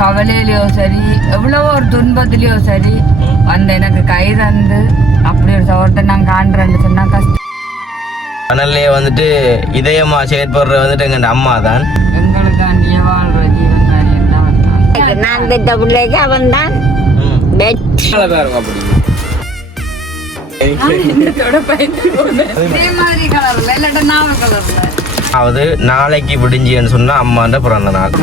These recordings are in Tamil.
கவலையிலயோ சரி எவ்வளவோ ஒரு துன்பத்திலயோ சரி வந்து எனக்கு கை தந்து அப்படி ஒரு சோர்த்தை நான் காண்றேன்னு சொன்னா கஷ்டம். மணல்லையே வந்துட்டு இதயமா செயற்படுற வந்துட்டு எங்க அம்மா தான். எங்களுக்காண்டிய வாழ்ற ஜீவன் மாதிரி என்ன வந்தான் நான் பெற்ற பிள்ளைக்கு அவன் தான் அதாவது நாளைக்கு விடிஞ்சின்னு சொன்னா அம்மாண்ட பிறந்த நாள்.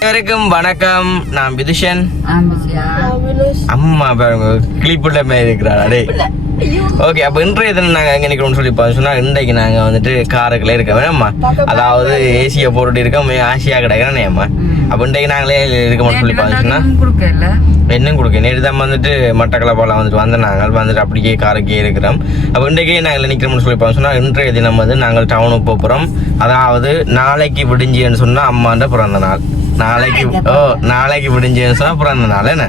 அனைவருக்கும் வணக்கம். நான் விதுஷன். அம்மா பாருங்க கிளிப்புள்ள மாதிரி இருக்கிறாடே. ஓகே, அப்போ இன்றைய தினம் நாங்கள் எங்கே நிற்கிறோம்னு சொல்லி பார்த்தோம்னா இன்றைக்கு நாங்கள் வந்துட்டு காருக்குள்ளே இருக்கோம் வேணாம்மா. அதாவது ஏசியை போட்டுட்டு இருக்கோம், ஆசையாக கிடைக்கிறேன் அம்மா. அப்போ இன்றைக்கு நாங்களே இருக்கோம்னு சொல்லி பார்த்தோம்னா இன்னும் கொடுக்க நேற்று தான் வந்துட்டு மட்டக்களப்பால் வந்துட்டு வந்து நாங்கள் வந்துட்டு அப்படியே காருக்கே இருக்கிறோம். அப்போ இன்றைக்கே நாங்கள் நிற்கிறோம்னு சொல்லி பார்த்தோம்னா இன்றைய தினம் வந்து நாங்கள் டவுனுக்கு போகிறோம். அதாவது நாளைக்கு விடிஞ்சின்னு சொன்னால் அம்மாண்ட பிறந்த நாள். நாளைக்கு விடிஞ்சுன்னு சொன்னா பிறந்த நாள் என்ன.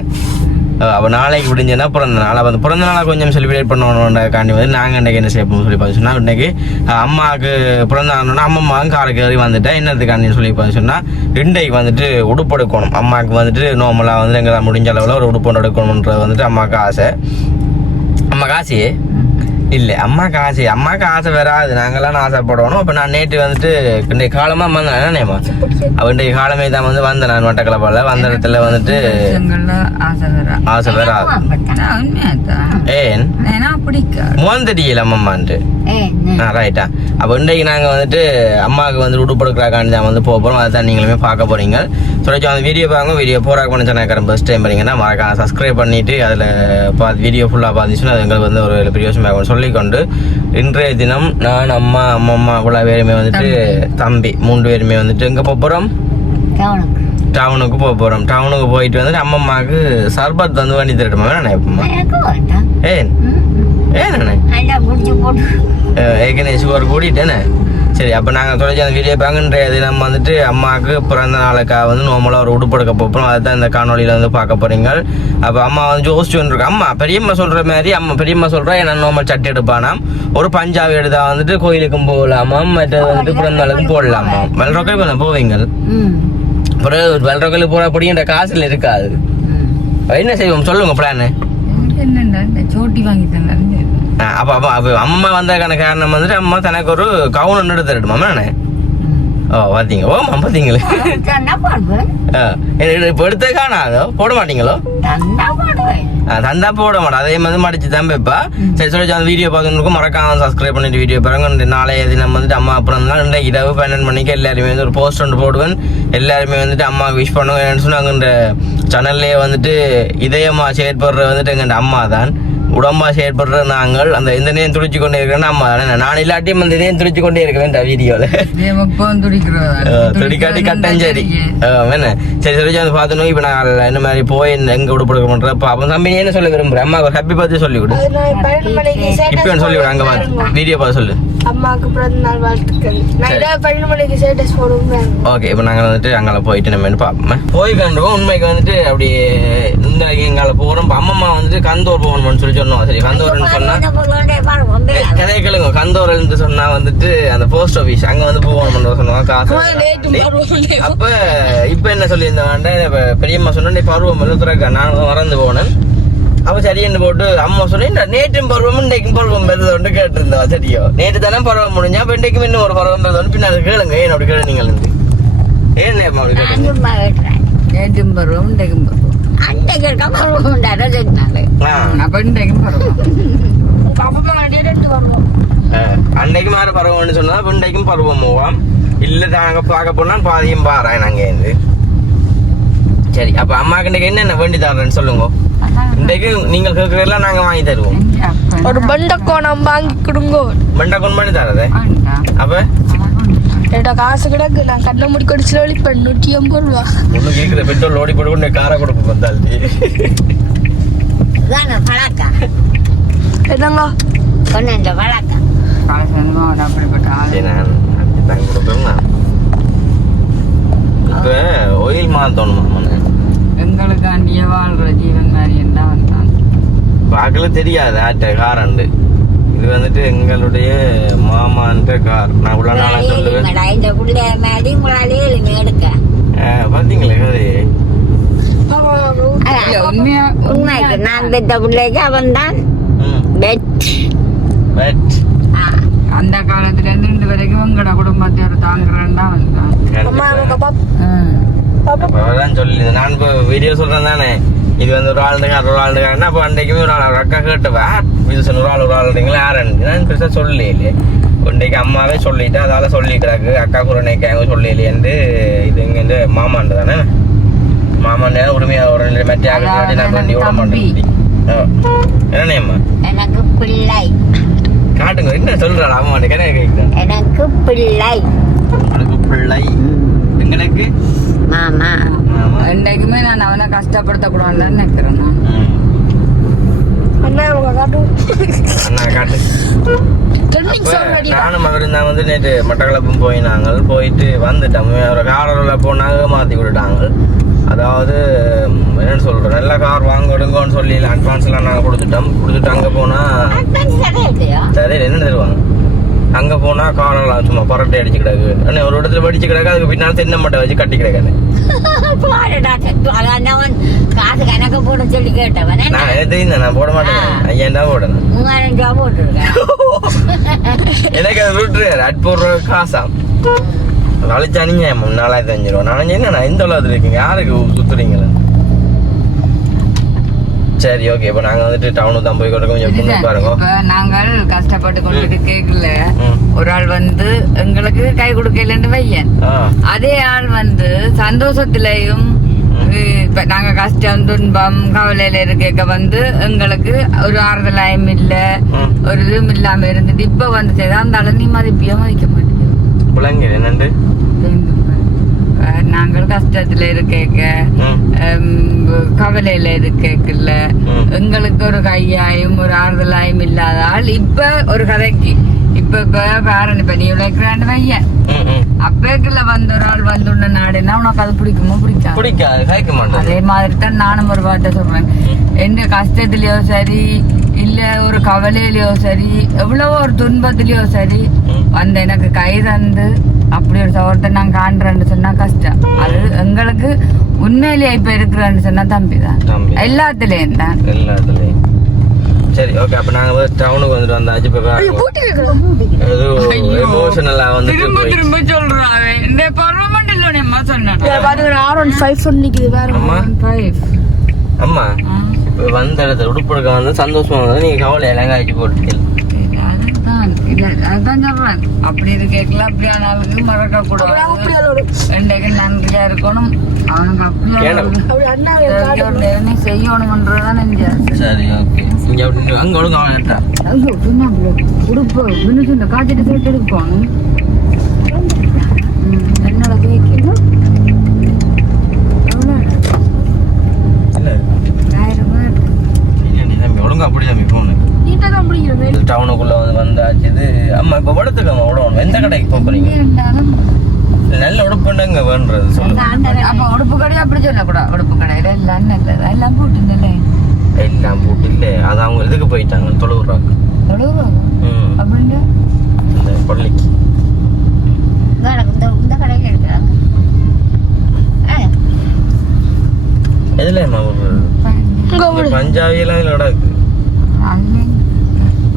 அப்போ நாளைக்கு விடிஞ்சுன்னா பிறந்த நாள். அப்போ அந்த பிறந்த நாளை கொஞ்சம் செலிப்ரேட் பண்ணணுன்றக்காண்டி வந்து நாங்கள் இன்றைக்கி என்ன செய்யப்போம் சொல்லி பார்த்தோம்னா இன்றைக்கி அம்மாவுக்கு பிறந்த நாள்னா அம்மாவுக்கு காருக்கு ஏறி வந்துட்டேன். என்னத்துக்காண்டின்னு சொல்லி பார்த்தோம்னா இன்றைக்கு வந்துட்டு உடுப்பு எடுக்கணும். அம்மாவுக்கு வந்துட்டு நார்மலாக வந்து எங்களை முடிஞ்ச அளவில் ஒரு உடுப்பு எடுக்கணுன்றது வந்துட்டு அம்மாவுக்கு ஆசை. அம்மாவுக்கு ஆசையே இல்லை, அம்மாவுக்கு ஆசை வராது, நாங்களாம் ஆசைப்படணும். அப்போ நான் நேற்று வந்துட்டு இன்றைக்கு காலமாக வந்தேன் என்னேம்மா. அப்போ இன்றைக்கு காலமே தான் வந்து வந்தேன் நான் மட்டக்களப்பால். வந்த இடத்துல வந்துட்டு ஆசை வராது. ஏன் மோன் தெரியல அம்மான்ட்டு ரைட்டா. அப்போ இன்றைக்கு நாங்கள் வந்துட்டு அம்மாவுக்கு வந்து உடுப்படுக்கிறாக்காண்டி தான் வந்து போகிறோம். அதை தான் நீங்களுமே பார்க்க போகிறீங்க. சொல்லி அந்த வீடியோ பாருங்க. வீடியோ போகிறாக்க பண்ணி சொன்னாக்கிறேன் ஃபஸ்ட் டைம் பாருங்கன்னா மறக்காம சப்ஸ்கிரைப் பண்ணிவிட்டு அதில் வீடியோ ஃபுல்லாக பார்த்துச்சுன்னா அது எங்களுக்கு வந்து ஒரு பெரிய விஷயமாக சொல்லிக்கொண்டு இன்றைய தினம் நான் அம்மா இவ்வளோ பேருமே வந்துட்டு தம்பி 3 பேருமே வந்துட்டு எங்கே போகிறோம்? டவுனுக்கு போகிறோம். டவுனுக்கு போயிட்டு வந்துட்டு அம்மம்மாவுக்கு சர்பத் வந்து வண்டி தரட்டுமா வேணா எப்பமா? ஏன் ஏற்கனவே சுகர் கூட்டிட்டேனே. சரி, அப்போ நாங்கள் தொலைச்சி அந்த வீடியோ பாங்கன்றைய தினம் வந்துட்டு அம்மாவுக்கு பிறந்த நாளுக்காக வந்து நார்மலாக ஒரு உடுப்படுக்க போகிறோம். அதை தான் இந்த காணொலியில் வந்து பார்க்க போகிறீங்க. அப்போ அம்மா வந்து யோசிச்சுன்னு இருக்கா. அம்மா பெரியம்மா சொல்கிற மாதிரி பெரியம்மா சொல்கிறா ஏன்னா நார்மல் சட்டை எடுப்பானாம், ஒரு பஞ்சாபி எடுத்தா வந்துட்டு கோயிலுக்கும் போகலாமாம், மற்றது வந்துட்டு பிறந்த நாளுக்கும் போடலாமா. வெள்ளரோக்கல் கொஞ்சம் போவீங்க. அப்புறம் வெள்ளரோக்கலுக்கு போகிற அப்படின்ற காசில் இருக்காது. என்ன செய்வோம் சொல்லுங்க பிளானு. சோட்டி வாங்கி தந்தேன். அப்போ அம்மா வந்ததுக்கான காரணம் வந்துட்டு அம்மா தனக்கு ஒரு கவுன் ஒன்று எடுத்து தரட்டுமா நானே. பார்த்தீங்க பார்த்தீங்களே. இப்போ எடுத்தே காணாதோ போட மாட்டீங்களோ? தந்தா போட மாட்டேன், அதே மாதிரி மடிச்சு தான் வைப்பா. சரி சொல்லி அந்த வீடியோ பார்க்கணுக்கும் மறக்காம சப்ஸ்கிரைப் பண்ணிட்டு வீடியோ பாருங்க. நாளைய தினம் வந்துட்டு அம்மா அப்புறம் தான் இன்றைக்கு இரவு 12 மணிக்கு எல்லாருமே வந்து ஒரு போஸ்ட் ஒன்று போடுவேன். எல்லாருமே வந்துட்டு அம்மாவுக்கு விஷ் பண்ணுவேன். என்னன்னு சொன்னாங்க இந்த சேனல்லே வந்துட்டு இதயமா செயற்படுற வந்துட்டு எங்கள் அம்மா தான், உடம்பா செயற்படுற நாங்கள். அந்த இந்த நேரம் துடிச்சு கொண்டே இருக்கிறேன் அம்மா தானே. நான் இல்லாட்டியும் அந்த நேரம் துடிச்சு கொண்டே இருக்கிறேன் இந்த வீடியோவில். துடிக்காட்டி கட்டஞ்சரி வேணே. சரி சொல்லி வந்து பார்த்துனோம். இப்போ நான் இந்த மாதிரி போய் எங்கே உடுப்படுக்க பண்ணுறேன். இப்போ அப்போ தம்பி என்ன சொல்ல விரும்புகிறேன்? அம்மா ஒரு ஹாப்பி பர்த்டே சொல்லி விடு. இப்போ சொல்லி விடு, அங்கே பார்த்து வீடியோ பார்த்து சொல்லு. அம்மாவுக்கு பிறந்த நாள் வாழ்த்துக்கள். நான் 12 மணிக்கு ஸ்டேட்டஸ் போடுவேன். ஓகே, இப்போ நாங்கள் வந்துட்டு அங்கே போயிட்டு நம்ம பார்ப்போம். போய் கண்டுவோம். உண்மைக்கு வந்துட்டு அப்படி இந்த எங்களை போகிறோம். அம்மம்மா வந்துட்டு கந்தூர் போகணும்னு சொல்லி சொன்னோம். சரி, கந்தூர்னு சொன்னா கதையை கேளுங்க. கந்தூர்ன்னு சொன்னா வந்துட்டு அந்த போஸ்ட் ஆஃபீஸ் அங்கே வந்து போகணும்னு சொன்னோம். காசு அப்போ இப்போ என்ன சொல்லியிருந்தேன் பெரியம்மா சொன்னா பருவம் எழுத்துறக்கா நான் மறந்து போனேன். அப்போ சரின்னு போட்டு அம்மா சொன்னேன் நேற்றும் பருவம் இன்றைக்கும் பருவம் பெறுது ஒன்று கேட்டிருந்தா. சரியோ நேற்று தானே பருவம் முடிஞ்சா அப்போ இன்றைக்கும் இன்னும் ஒரு பருவம் பெறுது ஒன்று பின்னாடி கேளுங்க. ஏன் அப்படி கேளு நீங்கள் ஏன் அப்படி கேட்டீங்க? நேற்றும் பருவம் இன்றைக்கும் பருவம் அன்னைக்கு மாற பருவம்னு சொன்னா இன்றைக்கும் பருவம் போவாம். இல்லை நாங்கள் பார்க்க போனா பாதியும் பாறேன் நாங்கள் இருந்து. சரி, அப்போ அம்மாக்கு இன்றைக்கு என்னென்ன வேண்டி தரேன்னு சொல்லுங்க. இன்றைக்கு நீங்கள் கேட்குறதெல்லாம் நாங்கள் வாங்கி தருவோம். ஒரு பண்டக்கோணம் வாங்கி கொடுங்க. பண்டக்கோணம் பண்ணி தரதே. அப்போ காசு கிடக்கு. நான் கண்ணை முடி கொடிச்சு ஒழிப்பேன். 180 ரூபா ஒன்றும் கேட்குற பெட்ரோல் ஓடி போட்டு காரை கொடுக்கும் வந்தால் என்னங்க இப்போ ஒயில் மாத்தோணுமா எங்களுக்காண்டிய வாழ்ற ஜீவன் மாதிரி என்ன வந்தான் பார்க்கல தெரியாது ஆட்ட காரண்டு வந்துட்டு எங்களுடைய மாமான்ற கார். நான் இவ்வளவு நாளா சொல்லுவேன். இந்த புள்ள மாதிரி உங்களாலே எடுக்க பாத்தீங்களே கதை. உண்மையா உண்மைக்கு நான் பெற்ற பிள்ளைக்கு அவன் தான் அந்த காலத்துல இருந்து இந்த வரைக்கும் உங்களோட குடும்பத்தை தாங்குறேன்னா அதான் சொல்லி நான் இப்போ வீடியோ சொல்றேன் தானே. இது வந்து ஒரு ஆளுக்காரன்னா அப்போ அன்றைக்குமே ஒரு ஆள் அக்கா கேட்டுவா இது ஒரு ஆளுங்களா யாருன்னு நான் பெருசாக சொல்லலையே. இன்றைக்கு அம்மாவே சொல்லிட்டு அதால சொல்லிக்கிறாக்கு அக்கா குரனைக்காக சொல்லலையேன்னு. இது இங்கே மாமாண்டு தானே மாமாண்ட உரிமையா ஒரு மெட்டியாக நான் வண்டி விட மாட்டேன். என்னம்மா எனக்கு பிள்ளை காட்டுங்க என்ன சொல்றாள் அம்மா கேட்குறேன். எனக்கு பிள்ளை எனக்கு பிள்ளை எங்களுக்கு மாமா என்றைக்குமே நான் அவனை கஷ்டப்படுத்தக்கூடாதுன்னு நினைக்கிறேன். அண்ணா காட்டு. நானும் அவரும் தான் வந்து நேற்று மட்டக்களப்பும் போயினாங்க. போயிட்டு வந்துட்டோம். ஒரு காரில் போனாங்க மாற்றி விட்டுட்டாங்க. அதாவது என்னன்னு சொல்கிறோம் நல்ல கார் வாங்க எடுங்கன்னு சொல்லி அட்வான்ஸ்லாம் நாங்கள் கொடுத்துட்டு அங்கே போனால் சரி என்ன தருவாங்க. அங்கே போனால் காரெல்லாம் சும்மா பரட்டை அடிச்சு கிடக்கு. அண்ணே ஒரு இடத்துல படிச்சு கிடக்கு. அதுக்கு பின்னால் தென்னை மட்டை வச்சு கட்டி கிடக்கானே. காசு கணக்கு போட சொல்லி கேட்டவன் நான் தெரியும் நான் போட மாட்டேன். 5000 போடணும். 3000 போட்டுருக்கேன். எனக்கு அது விட்டுரு ரூபா காசாம் நாளைக்கு அணிஞ்சேன் 4500 ரூபா. நான் என்ன எந்த உலகத்துல இருக்கீங்க யாருக்கு சுத்துறீங்களா? சரி ஓகே. இப்போ நாங்க வந்துட்டு டவுனுக்கு தான் போய் கொஞ்சம் பாருங்க. நாங்கள் கஷ்டப்பட்டு கொண்டு கேட்கல. ஒரு ஆள் வந்து எங்களுக்கு கை கொடுக்கலன்னு வையன். அதே ஆள் வந்து சந்தோஷத்திலையும் இப்ப நாங்க கஷ்டம் துன்பம் கவலையில இருக்க வந்து எங்களுக்கு ஒரு ஆறுதலாயம் இல்ல ஒரு இதுவும் இல்லாம இருந்துட்டு இப்ப வந்து செய்தாலும் நீ மதிப்பிய மதிக்க மாட்டேங்குது. என்னண்டு நாங்கள் கஷ்டத்துல இருக்க கவலையில இருக்கல எங்களுக்கு ஒரு கையாயும் ஒரு ஆறுதலாயும் இல்லாதால் இப்ப ஒரு கதைக்கு இப்ப பாருங்க இப்ப நீ உழைக்கிறான்னு வையன் அப்பேக்குள்ள வந்த ஒரு ஆள் வந்து நாடுன்னா உனக்கு அது பிடிக்குமோ பிடிக்காது. அதே மாதிரி தான் நானும் ஒரு வார்த்தை சொல்றேன். எந்த கஷ்டத்துலயோ சரி இல்ல ஒரு கவலையிலயோ சரி எவ்வளவோ ஒரு துன்பத்திலயோ சரி வந்து எனக்கு கை தந்து அப்படி ஒரு சகோதரத்தை நான் காண்றேன்னு சொன்னா கஷ்டம். அது எங்களுக்கு உண்மையிலேயே இப்ப இருக்கிறேன்னு சொன்னா தம்பி தான் எல்லாத்துலயும் தான். சரி ஓகே. அப்ப நாங்க டவுனுக்கு வந்துட்டு வந்தாச்சு. எமோஷனலா வந்து திரும்ப திரும்ப சொல்றாங்க இந்த பரவாயில்ல அம்மா சொன்னேன். அம்மா வந்த இடத்துல உடுப்புடுக்க வந்து சந்தோஷமா வந்து நீங்க கவலை எல்லாம் காய்ச்சி போட்டு அதான் சொல்றேன். அப்படி இருக்கல அப்படியான ஆளுக்கு மறக்க கூடாது. ரெண்டைக்கு நன்றியா இருக்கணும். அவனுக்கு அப்படியே செய்யணும்ன்றதான் நெஞ்சு. சரி ஓகே. இங்க அப்படி அங்க ஒழுங்கு அவன் உடுப்பு வினுசுண்ட காய்ச்சிட்டு சேர்த்து எடுப்போம். என்னோட கேக்கு ஒழுங்கு அப்படி தம்பி போனு டவுனுக்குள்ள வந்து வந்தாச்சு. இது அம்மா இப்ப படத்துக்கு விடணும். எந்த கடைக்கு போறீங்க? நல்ல உடுப்புங்க வேணுறது சொல்லுங்க. அப்ப உடுப்பு கடை அப்படி சொல்லக்கூடாது. உடுப்பு கடையில எல்லாம் நல்லது எல்லாம் போட்டு எல்லாம் போட்டு இல்ல அது அவங்க இதுக்கு போயிட்டாங்க தொழுவுறாங்க அப்படின்னா இந்த பள்ளிக்கு இந்த கடையில இருக்கிறாங்க. எதுல பஞ்சாபியெல்லாம் இதுல இருக்கு.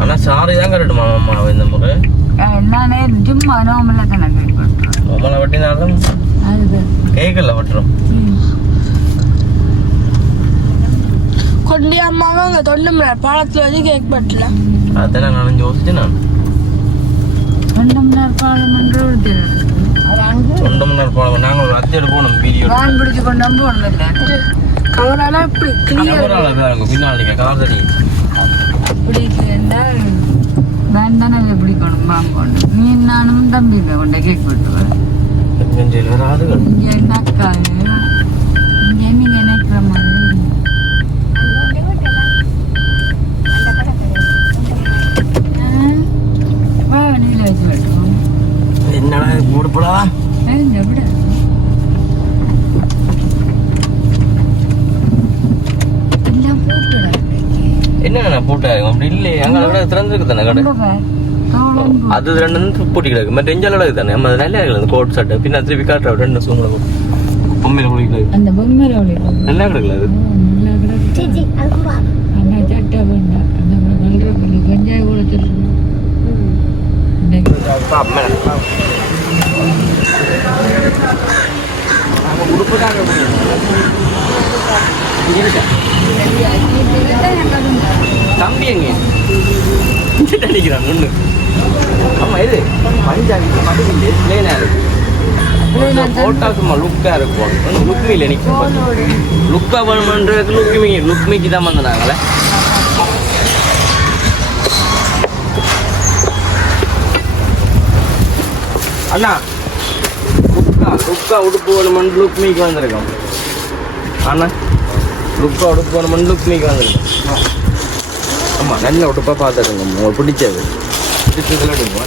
ஆனா சாரி தான் கட்டணுமா அம்மா இந்த முறை? என்னன்னே சும்மா நோமல தானே நோமலை வட்டினாலும் கேக்கல வட்டுறோம். கொண்டி அம்மாவை அங்க தொண்டம்னார் பாலத்துல வந்து கேக் பட்டல. அதான் நான் யோசிச்சேன். நான் தொண்டம்னார் பாலம் என்று தொண்டம்னார் பாலம் நாங்கள் ஒரு அத்தை எடுப்போம் வீடியோ வான் பிடிச்சு கொண்டு வந்து ஒண்ணுமில்ல கவரால இப்படி கிளியர் பின்னாடி காதடி பிடிக்கிறா வேன் தானே பிடிக்கணும் பாம்பு நீ நானும் தம்பி கொண்ட கேக் போட்டுவேன். இங்க என்னக்கா இங்க நீங்க நினைக்கிற மாதிரி நீல வச்சு வெட்டுவோம். என்னடா போடுப்படா விட என்ன பூட்டா இருக்கும் அப்படி இல்லையே அங்கே கடை திறந்துருக்கு தானே கடை அது ரெண்டு பூட்டி கிடக்கு மற்ற எஞ்சால அளவுக்கு தானே நம்ம நல்லா இருக்குது கோட் சட்டை பின்ன திருப்பி காட்டுற ரெண்டு சூழ்நிலை பொம்மையில குளிக்கிறது அந்த பொம்மையில நல்லா கிடக்குல அது சட்டை வேண்டாம் அந்த கஞ்சாய் கூட உடுப்பு தான் தம்பி எங்க அடிக்கிறான் ஒண்ணு ஆமா இது பஞ்சாபி மட்டும் பிளேனா இருக்கு போட்டா சும்மா லுக்கா இருக்கும் லுக்மியில் நிற்கும் லுக்கா வேணுமன்றதுக்கு லுக்மிக்கு தான் வந்தாங்களே அண்ணா லுக்கா உடுப்பு வேணுமன்று லுக்மிக்கு வந்திருக்கோம் அண்ணா லுக்கா உடுப்பு வேணுமன்று லுக்மிக்கு வந்திருக்கோம் ஆமாம் நல்ல உடுப்பாக பார்த்துருங்க உங்களுக்கு பிடிச்சது பிடிச்சதில் எடுங்க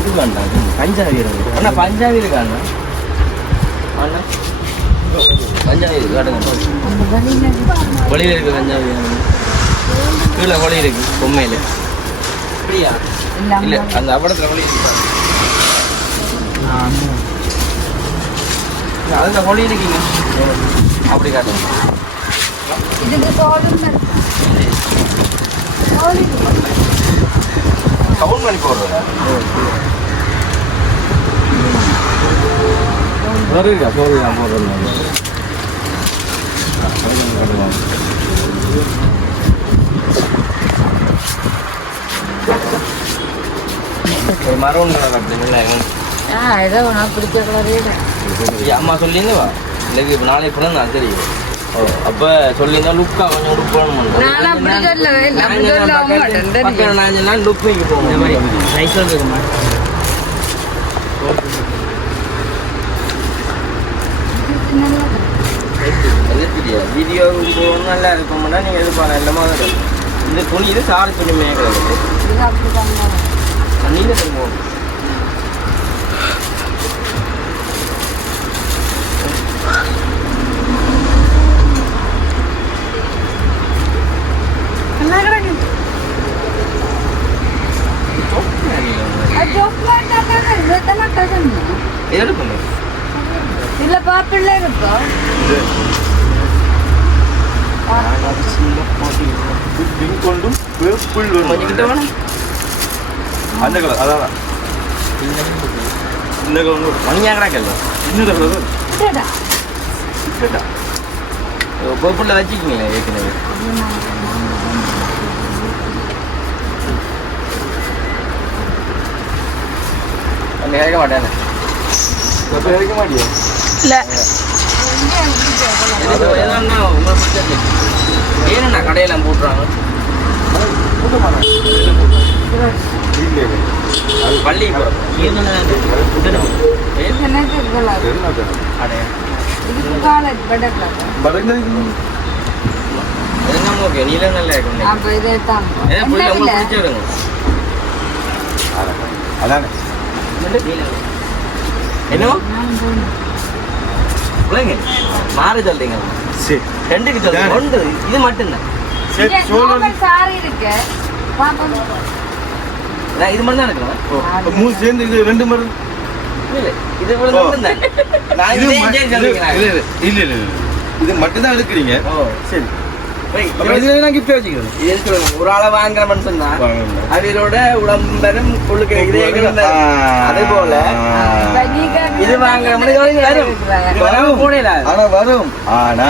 இது வேண்டாம் பஞ்சாபி இருக்கு அண்ணா பஞ்சாபி இருக்கா அண்ணா அண்ணா பஞ்சாபி காட்டுங்க வழியில் இருக்கு பஞ்சாபி கீழே வழி இருக்கு பொம்மையில் அப்படியா இல்லை அந்த அப்படத்தில் வழி இருக்கு அதுல வழி இருக்கீங்க அப்படி காட்டுங்க கவுண்ட் பண்ணி போடுறதா இருக்கா போடுறா போடுறது மரம் காட்டுறீங்களா ஏதோ உனக்கு பிடிச்ச கலரே அம்மா சொல்லியிருந்தவா இல்லை இப்போ நாளைக்கு கூட நான் தெரியும் ஓ அப்போ சொல்லியிருந்தா லுக்கா கொஞ்சம் லுக் வேணும் நான் லுக் வைக்க போகணும் நைஸாக இருக்குமா வீடியோ போகணும் நல்லா இருக்கும்னா நீங்கள் இது பண்ண எல்லாமே இந்த துணி இது சாரி துணி மேய்க்கிறது நீங்கள் திரும்பவும் இல்ல பாப்பிள்ள இருக்கும் கொண்டும் புல் வரும் அந்த கலர் அதான் இந்த கலர் மணியாங்கடாக்கல்ல இன்னும் கோப்புள்ள வச்சுக்கிங்களா ஏற்கனவே அந்த கேட்க மாட்டேன் கேட்க மாட்டியா இல்ல ஏன்னா கடையெல்லாம் போட்டுறாங்க அது பள்ளி ஓகே நீல நல்லா இருக்கும் அதானே என்ன பிள்ளைங்க மாற சொல்றீங்க சரி ரெண்டுக்கு சொல்றீங்க ஒன்று இது மட்டும்தான் சரி சோழ சாரி இருக்கு இது மட்டும் தான் இருக்கணும் மூணு சேர்ந்து இது ரெண்டு மரம் இல்லை இது மட்டும்தான் நான் இது இதே சொல்றீங்களா இல்ல இது மட்டும் தான் எடுக்கிறீங்க ஓ சரி இது இதுல நான் கிஃப்ட் வச்சுக்கிறேன் சொல்லுங்க ஒரு ஆளை வாங்குற மனுஷன் தான் அவரோட உடம்பரம் கொள்ளுக்கிற இதே அதே போல இது வாங்குற மனிதன் வரும் இது வராம போனேல ஆனா வரும் ஆனா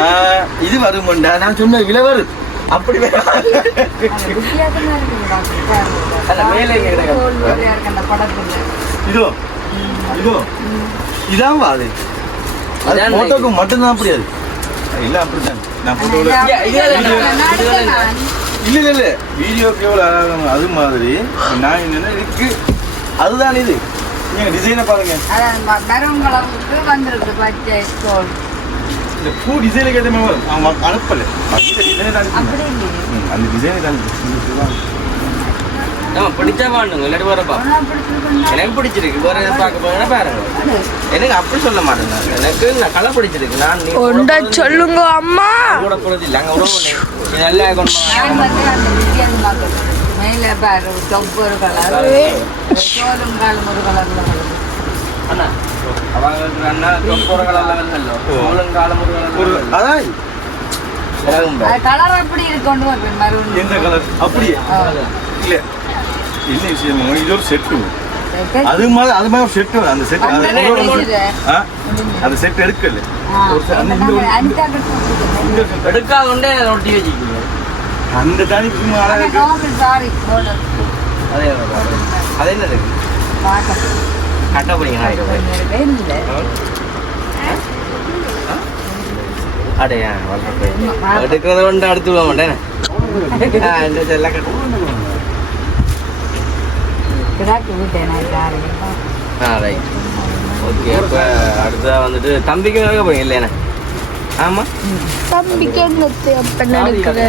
இது வரும்டா நான் சொன்ன விலை வரும் அப்படி வித்தியாசமா அந்த மேலே அந்த படத்துல இதோ இதோ இதான் அது அது போட்டோக்கு மட்டும்தான் அப்படி அது இல்ல அப்படித்தான் நான் போட்டோல இல்ல வீடியோக்கு எவ்வளவு அது மாதிரி நான் என்னன்னா இதுக்கு அதுதான் இது நீங்க டிசைனை பாருங்க மெரூன் கலருக்கு வந்திருக்கு பச்சை ஸ்டோன் இந்த பூ டிசைனுக்கு ஏற்ற மாதிரி வரும் அனுப்பல அந்த டிசைனை தான் அப்படி இல்லையே அந்த டிசைனை தான் நம்ம பிடிச்சா வாண்டுங்க இல்லாட்டி வேற பார்ப்போம். எனக்கு பிடிச்சிருக்கு வேற பார்க்க போனா பாருங்க. எனக்கு அப்படி சொல்ல மாட்டேன் நான். எனக்கு நான் கலை பிடிச்சிருக்கு. நான் நீ ஒண்ட சொல்லுங்க அம்மா. கூட போறது இல்ல அங்க உடனே நல்லா கொண்டு நான் வந்து அந்த வித்தியாசமாக மேல பாரு தொப்பு ஒரு கலர் சோளம் காலம் ஒரு கலர்ல வருது. அண்ணா அவங்க அண்ணா தொப்போற கலர்ல வரல சோளம் காலம் ஒரு ஒரு கலர் அதான் அது கலர் அப்படி இருக்கு கொண்டு வருவேன் மறுபடியும் எந்த கலர் அப்படியே இல்ல என்ன விஷயம் இது ஒரு செட்டு அது மாதிரி ஒரு செட்டு அந்த செட் அந்த செட் எடுக்கல ஒரு எடுக்காத கொண்டே ரொட்டி வச்சுக்கீங்க அந்த தானி சும்மா அழகா அதே அது என்ன இருக்கு கட்ட போறீங்க அடையா எடுக்கிறத கொண்டு அடுத்து விட மாட்டேன் இந்த செல்ல கட்ட ரைட் ஓகே அப்போ அடுத்ததா வந்துட்டு தம்பிக்கு வைக்க போறீங்க இல்லைண்ணே ஆமா தம்பிக்கு என்னத்தை அப்ப நடக்குது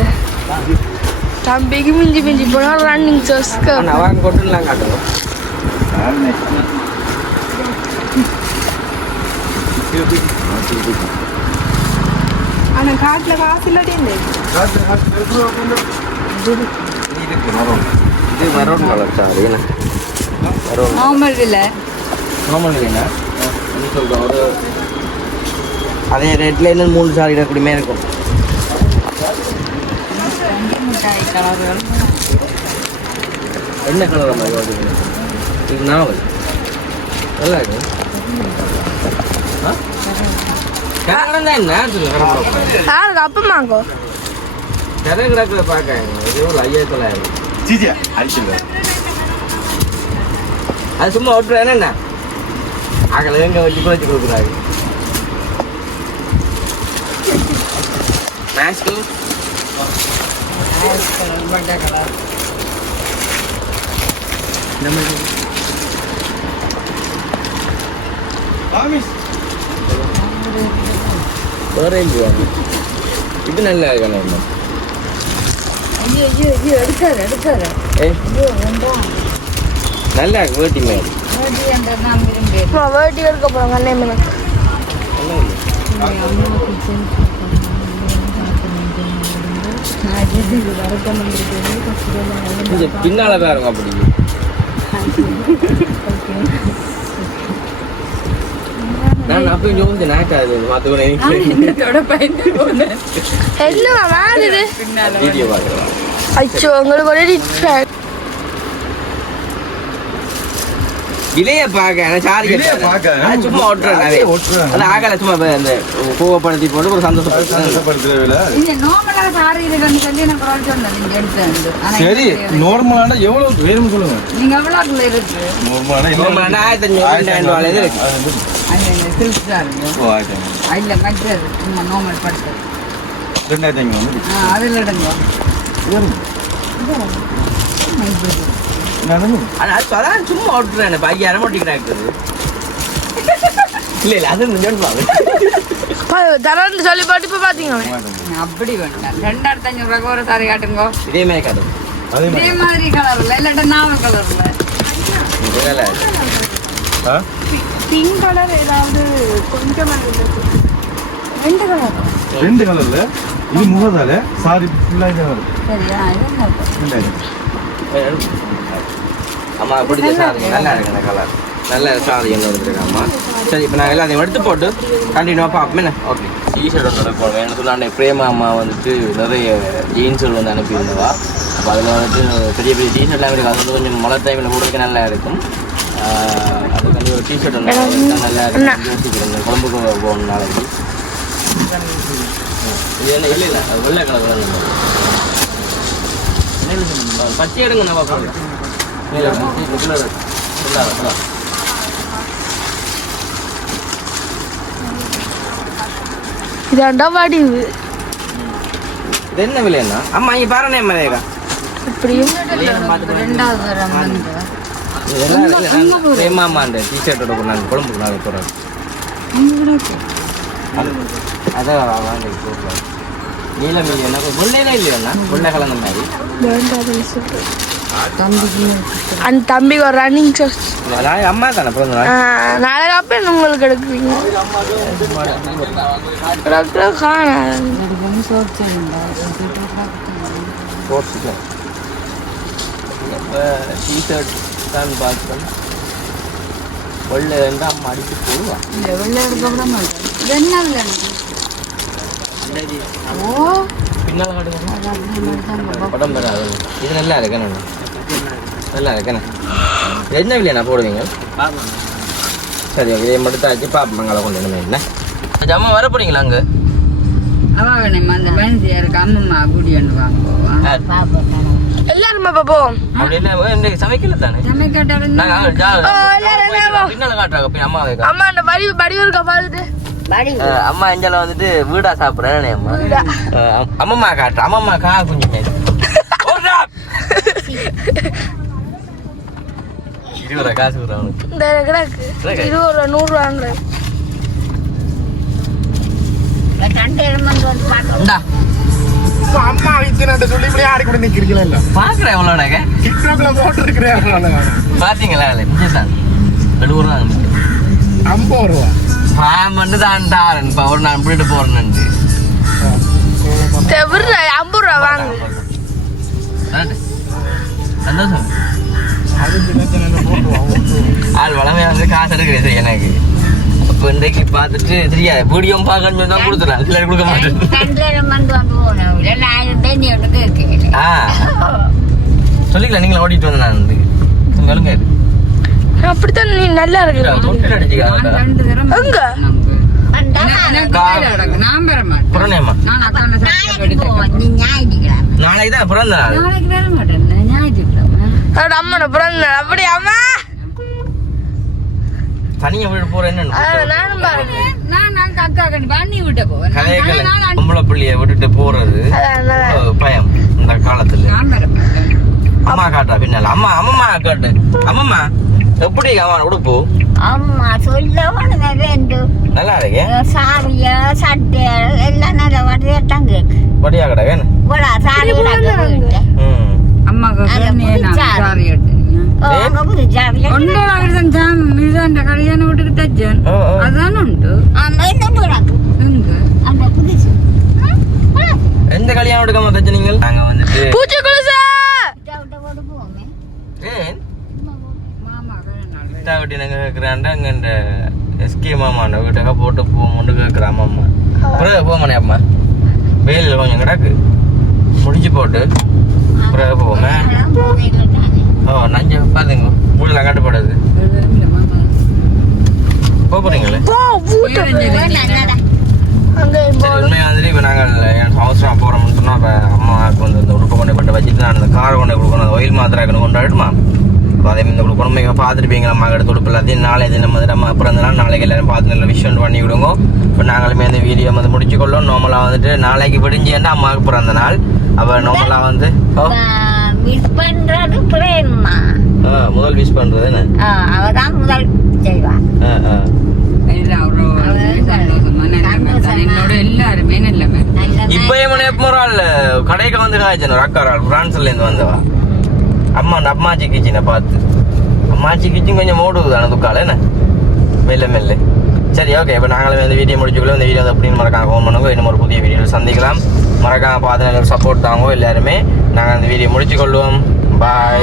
தம்பிக்கு மிஞ்சி போனா ரன்னிங் சஸ்க்கு அவங்க கொட்டுலாம் காட்டுவோம் ஆனா காட்டுல காசு இல்லாட்டி என்ன இது மரோன் கலர் சாரி மரோன் நார்மல் இல்லை நார்மல் இல்லைண்ணா என்ன சொல்கிறோம் ஒரு அதே ரேட்டில் இன்னும் 3 சாரி கூடமே இருக்கும் மிட்டாய் கலர்கள் என்ன கலர் மாதிரி வருது இது நாவல் நல்லா இருக்கு கரகம் தான் என்ன சொல்லுங்க யாருக்கு அப்பமாங்கோ கரை கிடக்குற பார்க்க இது ஒரு 5900 ஜிஜியா அடிச்சுங்க அது சும்மா ஓட்டுறேன் என்ன அகல எங்க வச்சு குறைச்சி கொடுக்குறாரு மேஸ்க்கு பட்டை கலர் வேற இல்லையா இது நல்லா கலர் ஐயோ ஐயோ ஐயோ எடுக்காரு ஏய் நல்லா இருக்கு வேட்டி மேல் வேட்டி என்ற நான் விரும்பி வேட்டி எடுக்க போறாங்க அண்ணே எனக்கு கொஞ்சம் பின்னால பாருங்க அப்படி நான் அப்பயும் ஜோந்து நாக்காது பார்த்துக்கணும் என்னவா மாறுது வீடியோ பார்க்கலாம் அச்சோ உங்களுக்கு ஒரு டிஃபெக்ட் விலையை பார்க்க சாரி விலையை பார்க்க. சும்மா ஓட்டுறேன் ஓட்டுறேன். அது ஆகல சும்மா இந்த கோவப்படுத்தி போட்டு ஒரு சந்தோஷப்படுத்த சந்தோஷப்படுத்துறதுல இந்த நார்மலா சாரி இருக்குன்னு சொல்லி எனக்கு ஒரு ஆள் சொன்னேன் நீங்க எடுத்து ஆனா சரி நார்மலான எவ்வளவு வேணும்னு சொல்லுங்க நீங்க எவ்வளோக்குள்ள இருக்கு நார்மலான 1500 இருக்கு அந்த சில்க் சாரி இல்ல மற்றது சும்மா நார்மல் பட்டு 2500 அதில் எடுங்க ஆனா அதான் சும்மா ஓட்டுறேன் பாக்கி அரை மாட்டிக்கிறாங்க இல்ல இல்ல அது தரன்னு சொல்லி பாட்டு இப்ப பாத்தீங்க அப்படி வேண்டாம் 2500 ரூபாய்க்கு ஒரு சாரி காட்டுங்க இதே மாதிரி காட்டும் இதே மாதிரி கலர்ல இல்லாட்ட நாவல் கலர்ல பிங்க் கலர் ஏதாவது கொஞ்சம் ரெண்டு கலர்ல இது முகதால சாரி ஃபுல்லா இது வரும் சரியா ஆமா பிடிச்ச சாரி நல்லா இருக்கு அந்த கலர் நல்ல சாரி என்ன வந்துருக்காம்மா சரி இப்போ நான் எல்லாத்தையும் எடுத்து போட்டு கண்டினியூவாக பார்ப்போம் என்ன ஓகே டிஷர்ட் ஒன்று போடுவேன் என்ன சொல்லாண்டே பிரேமா அம்மா வந்துட்டு நிறைய ஜீன்ஸ்கள் வந்து அனுப்பியிருந்தவா அப்போ அதில் வந்துட்டு பெரிய பெரிய டிஷர்ட்லாம் இருக்குது அது வந்து கொஞ்சம் மழை டைமில் போடுறதுக்கு நல்லா இருக்கும் அதுக்கு வந்து ஒரு டிஷர்ட் ஒன்று நல்லா இருக்கும் யோசிக்கிறேன் குழம்புக்கு போகணும் நாளைக்கு இது என்ன இல்லை இல்லை அது வெள்ளை கலர் தான் பச்சை எடுங்க நம்ம பார்க்கலாம் இதாண்டா வடிவு இது என்ன விலைன்னா அம்மா இங்கே பாருண்ணே மலையக்கா இப்படியும் ரெண்டாவது தரம் வந்து பிரேமாமாண்ட டிஷர்ட்டோட கொண்டாங்க குழம்புக்கு நாங்கள் போகிறோம் அதான் வாங்க போகலாம் நீல மீன் என்ன வெள்ளையில இல்லையா வெள்ளை கலந்த மாதிரி வேண்டாம் தம்பிக்கு அந்த தம்பிக்கு ஒரு ரன்னிங் ஷோஸ் நான் அம்மா தானே பிறந்த நாள். நாளைக்கு அப்போ உங்களுக்கு எடுக்குவீங்க காணாது ஸ்போர்ட்ஸுக்கு இப்போ டிஷர்ட் தான் பார்த்தோம். வெள்ளை இருந்தால் அம்மா அடித்து போடுவான். இந்த வெள்ளை எடுக்க விட மாட்டேன். இது என்ன விளையாடு? ஓ பின்னால் படம் வராது. இது நல்லா இருக்கேண்ணா, நல்லா இருக்கேண்ணா. என்ன விலையா போடுவீங்க? சரி ஓகே, இதை மட்டும் தாச்சு பாப்பங்களை கொண்டு வந்து என்ன அம்மா வர போறீங்களா அங்கே? அவ வேணுமா அந்த மனுஷன் இருக்கு அம்மம்மா குடியன்னு வாங்குவோம். எல்லாருமே பாப்போம். அப்படி இல்லை சமைக்கல தானே சமைக்கட்டாலும் பின்னால காட்டுறாங்க போய் அம்மா வைக்க. அம்மா அந்த வடி இருக்கா பாத்துட்டு அம்மா எஞ்சால வந்துட்டு வீடா சாப்பிடுறேன் அம்மா. அம்மம்மா காட்டுறேன். அம்மம்மா கா குஞ்சு இருபது காசு அவனுக்கு. இந்த கிடக்கு 20 100 வாங்குறேன். அம்மா வைத்தினாட்ட சொல்லி இப்படி ஆடி கூட நிக்கிறீங்களா இல்ல பாக்குறேன் எவ்வளோடாங்க டிக்டாக்ல போட்டு இருக்கிறேன். பாத்தீங்களா இல்லை நிஜம் 70 ரூபா 50 ரூபா பாம்பு தான் தாரன் இப்போ ஒரு நான் விட்டுட்டு போறேன்னு விடுற 50 ரூபா வாங்கு. சந்தோஷம். அது சின்ன சின்ன போட்டுருவான். ஆள் வளமே வந்து காசு எடுக்கிறது எனக்கு. அப்போ இன்றைக்கு பார்த்துட்டு தெரியாது வீடியோ பார்க்கணும்னு சொன்னா கொடுத்துடலாம், இல்லை கொடுக்க மாட்டேன். சொல்லிக்கலாம் நீங்களே ஓடிட்டு வந்தேன் நான் சொல்லுங்க. அப்படித்தான் நீ நல்லா இருக்கு. தொட்டில் அடிச்சுக்கலாம் ரெண்டு தரம் எங்க நான் பெற மாட்டேன். புறணேம்மா நான் அக்கான நாளைக்கு தான் பிறந்த நாள். நாளைக்கு பெற மாட்டேன். ஞாயிற்றுக்கிழமை அவட அம்மனை பிறந்த அப்படி அம்மா தனியா வீடு போறேன் நானும் பாருங்க. நான் அக்கா கண்டி பண்ணி விட்ட போவேன். கதைகளை பொம்பளை பிள்ளைய விட்டுட்டு போறது பயம் இந்த காலத்துல. நான் பெற மாட்டேன். அம்மா காட்டா பின்னால அம்மா அம்மம்மா காட்டு. அம்மம்மா எப்படி அவன் உடுப்பு அம்மா சொல்ல வேண்டும். நல்லா இருக்கே. சாரிய சட்டை எல்லாம் நல்ல வடிவத்தான் கேக்கு. படியா கிடக்கேன்னு. சாரி அம்மாக்கு சாரி எடுத்தீங்க. ஒன்றரை கல்யாணம் வீட்டுக்கு தச்சேன். அதான் உண்டு. எந்த கல்யாணம் எடுக்காம தச்சு நீங்கள்? நாங்க வந்துட்டு பூச்சி குலுசா ஏன் மாமா விட்டு நாங்க கேட்குறாண்டா அங்க இந்த எஸ்கே மாமா அந்த வீட்டுக்காக போட்டு போமோன்னு கேட்குறா மாமா. பிறகு போமானே அம்மா வெயில் கொஞ்சம் கிடக்கு முடிச்சு போட்டு பிறகு போவோமே. ஓ நஞ்சு பாத்துங்க வீடுலாம் கட்டுப்படுது போறீங்களே. சரி உண்மையாக வந்துட்டு இப்போ நாங்கள் என் அவசரம் போகிறோம்னு சொன்னால் இப்போ அம்மாவுக்கு வந்து இந்த உடுப்பை கொண்டு பட்டு வச்சுட்டு நான் அந்த காரை கொண்டு கொடுக்கணும், அந்த ஒயில் மாத்திரை கொண்டாடுமா. இப்போ அதே மாதிரி இந்த கொடுக்கணும் நீங்கள் பார்த்துருப்பீங்க அம்மா எடுத்து உடுப்பு எல்லாத்தையும். நாளை தினம் வந்து நம்ம பிறந்த நாள் நாளைக்கு எல்லாரும் பார்த்து நல்ல விஷயம் பண்ணி விடுங்க. இப்போ நாங்களுமே இந்த வீடியோ வந்து முடிச்சுக்கொள்ளோம். நார்மலாக வந்துட்டு நாளைக்கு விடிஞ்சேன்னா அம்மாவுக்கு பிறந்த நாள். அப்போ நார்மலாக வந்து முதல் விஷ் பண்ணுறது என்ன அவதான் முதல் செய்வான். என்னோட எல்லாருமே நல்லமே. இப்போ என் எப்போறாள் கடைக்கு வந்து காய்ச்சேன் ஒரு அக்காராள் பிரான்ஸ்லேருந்து வந்தவா. அம்மா அந்த அம்மாச்சி கிச்சனை பார்த்து அம்மாச்சி கிச்சன் கொஞ்சம் ஓடுது துக்கால என்ன மெல்ல மெல்ல. சரி ஓகே இப்போ நாங்களும் இந்த வீடியோ முடிச்சுக்கொள்ள இந்த வீடியோ அப்படின்னு மறக்காம ஃபோன் பண்ணுங்க. இன்னும் ஒரு புதிய வீடியோவில் சந்திக்கலாம். மறக்காம பார்த்து சப்போர்ட் தாங்க எல்லாருமே. நாங்கள் அந்த வீடியோ முடிச்சுக்கொள்வோம். பாய்.